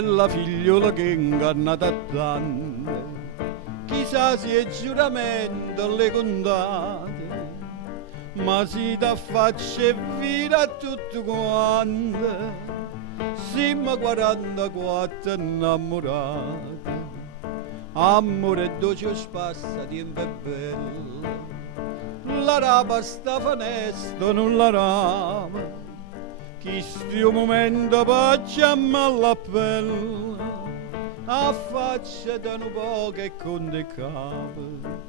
bella figliola che ingannata tante, chissà se è giuramento le contate, ma si da faccia e vita a tutti quanti, siamo 44 innamorati, amore e dolce spassa, tempo è bello, la rapa sta fanesta non la rama, chi sto momento facciamo alla pelle, a faccia da un po' che con de capo,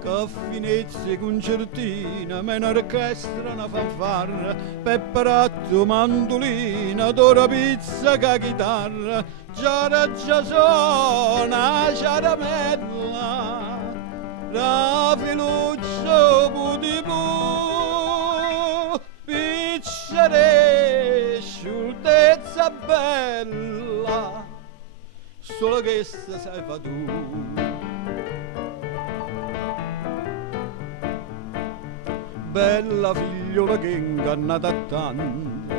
che finezze concertina, me un'orchestra, una fanfarra, pepperato, mandolina, d'ora pizza che chitarra, già suona, ciaramella, la filuccia putipu, piccere, scioltezza bella, solo che se sai fa tu. Bella figliola che ingannata tanto,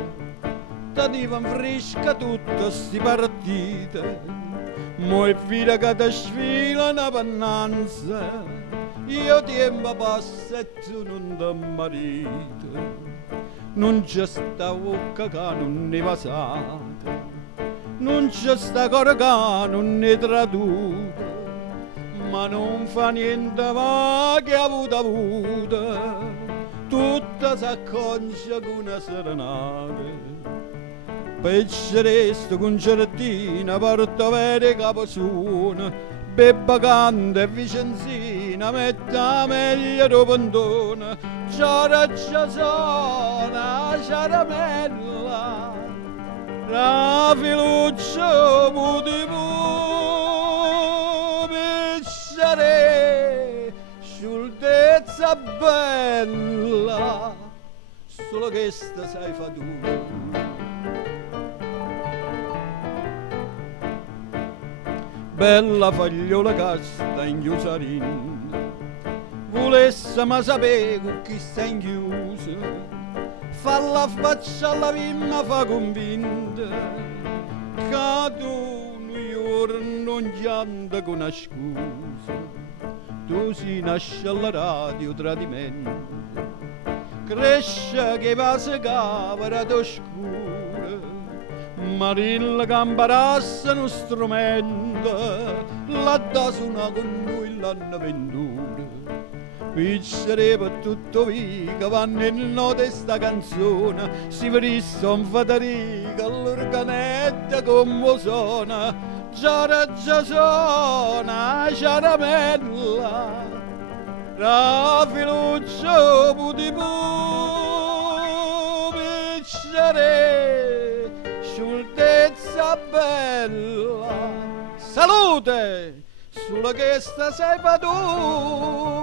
t'adivan fresca tutte sti partite, mo è vita che ti sfila una pannanza, io tempo passa e tu non ti marito, non c'è sta bocca che non ne passate, non c'è sta cor che non ne traduta, ma non fa niente ma che ha avuto, tutta s'acconcia con una serenata, pecceresto concertina, portovere caposuona, bebba canta e vicenzina, metta meglio rupandona, già suona, ciaramella, la filuccia putipu, piccere, scioltezza bella, solo che sta sai fa tu. Bella fagliola che sta in chiusarin, volesse ma sapere chi sta in chiusa, falla faccia alla vimma fa convinta, che tu un giorno non chianta con una scusa, tu si nasce alla radio tradimento, cresce che va se capra t'oscura, Marilla che imparasse uno strumento, la da suona con lui l'anno venduto, piccere per tutto via che vanno in note sta canzone, si verissa un Federica all'organetta come suona, già suona, ciaramella, la filuccia putipu, piccere, scioltezza bella, salute, sulla che sta sei tu.